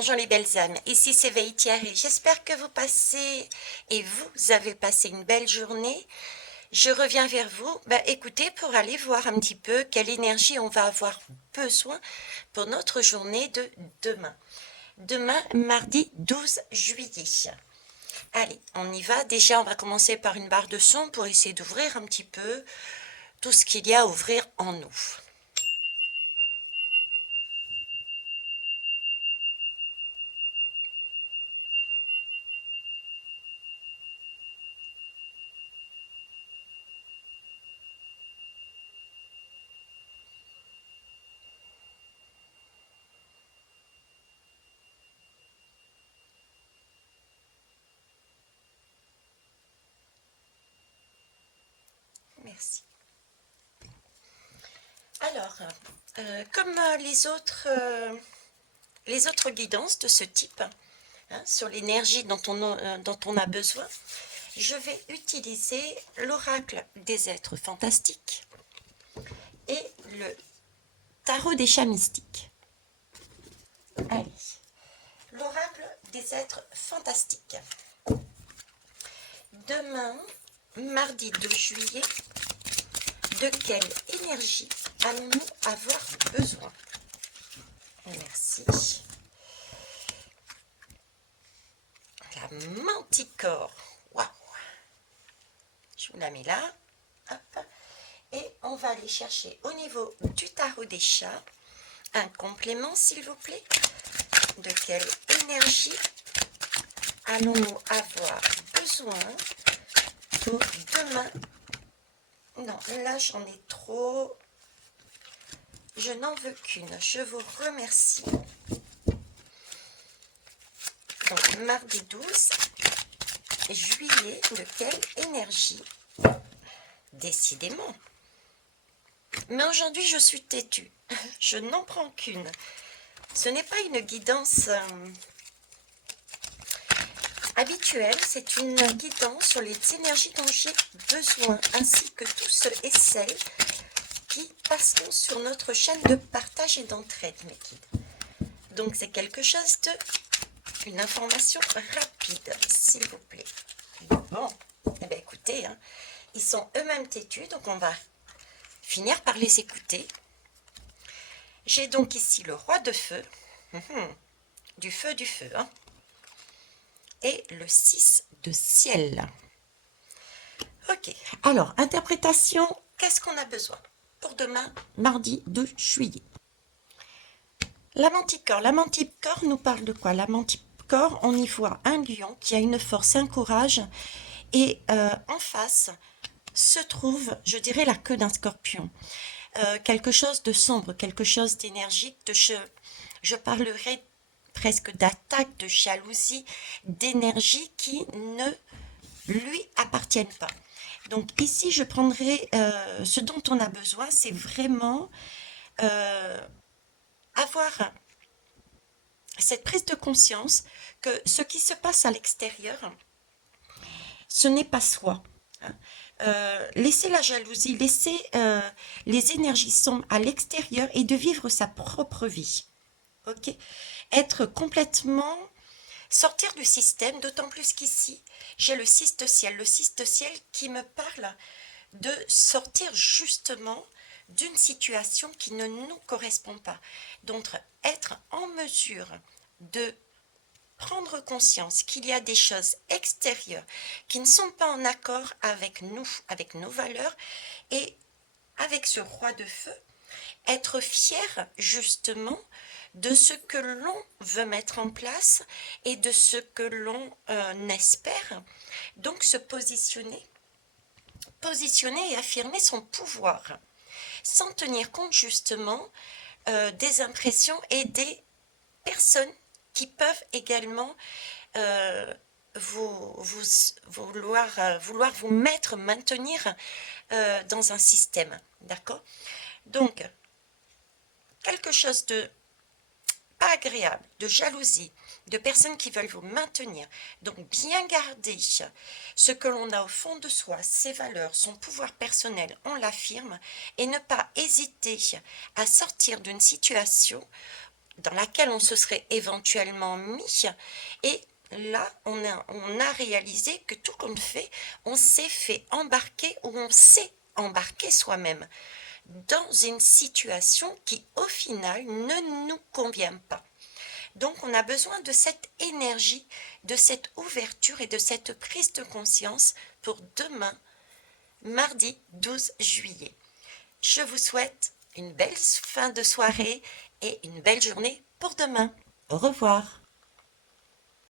Bonjour les belles âmes, ici c'est Thierry. J'espère que vous passez et vous avez passé une belle journée. Je reviens vers vous, écoutez, pour aller voir un petit peu quelle énergie on va avoir besoin pour notre journée de demain. Demain, mardi 12 juillet. Allez, on y va. Déjà, on va commencer par une barre de son pour essayer d'ouvrir un petit peu tout ce qu'il y a à ouvrir en nous. Merci. Alors, comme les autres guidances de ce type, sur l'énergie dont on a besoin, je vais utiliser l'oracle des êtres fantastiques et le tarot des chats mystiques. Allez, l'oracle des êtres fantastiques. Demain, mardi 2 juillet, de quelle énergie allons-nous avoir besoin? Merci. La manticore. Waouh! Je vous la mets là. Hop. Et on va aller chercher au niveau du tarot des chats un complément, s'il vous plaît. De quelle énergie allons-nous avoir besoin pour demain? Non, là j'en ai trop. Je n'en veux qu'une. Je vous remercie. Donc, mardi 12 juillet, de quelle énergie? Décidément. Mais aujourd'hui, je suis têtue. Je n'en prends qu'une. Ce n'est pas une guidance habituelle, c'est une guidance sur les énergies dont j'ai besoin, ainsi que tous ceux et celles qui passeront sur notre chaîne de partage et d'entraide, mes guides. Donc, c'est quelque chose de... une information rapide, s'il vous plaît. Bon, eh bien, écoutez, ils sont eux-mêmes têtus, donc on va finir par les écouter. J'ai donc ici le roi de feu, du feu, et le 6 de ciel. Ok, alors, interprétation, qu'est-ce qu'on a besoin pour demain, mardi 2 juillet? La manticore nous parle de quoi? La manticore, on y voit un lion qui a une force, un courage, et en face se trouve, je dirais, la queue d'un scorpion. Quelque chose de sombre, quelque chose d'énergique, je parlerai presque d'attaque, de jalousie, d'énergie qui ne lui appartiennent pas. Donc ici, je prendrai ce dont on a besoin, c'est vraiment avoir cette prise de conscience que ce qui se passe à l'extérieur, ce n'est pas soi. Laisser la jalousie, laisser les énergies sombres à l'extérieur et de vivre sa propre vie. Ok, être complètement sortir du système, d'autant plus qu'ici j'ai le 6 de ciel, le 6 de ciel qui me parle de sortir justement d'une situation qui ne nous correspond pas. Donc être en mesure de prendre conscience qu'il y a des choses extérieures qui ne sont pas en accord avec nous, avec nos valeurs, et avec ce roi de feu, être fier justement de ce que l'on veut mettre en place et de ce que l'on espère. Donc se positionner et affirmer son pouvoir, sans tenir compte justement des impressions et des personnes qui peuvent également vouloir vous maintenir dans un système, d'accord? Donc, quelque chose de pas agréable, de jalousie, de personnes qui veulent vous maintenir. Donc, bien garder ce que l'on a au fond de soi, ses valeurs, son pouvoir personnel, on l'affirme, et ne pas hésiter à sortir d'une situation dans laquelle on se serait éventuellement mis. Et là, on a réalisé que tout compte fait, on s'est fait embarquer ou on s'est embarqué soi-même dans une situation qui, au final, ne nous convient pas. Donc, on a besoin de cette énergie, de cette ouverture et de cette prise de conscience pour demain, mardi 12 juillet. Je vous souhaite une belle fin de soirée et une belle journée pour demain. Au revoir.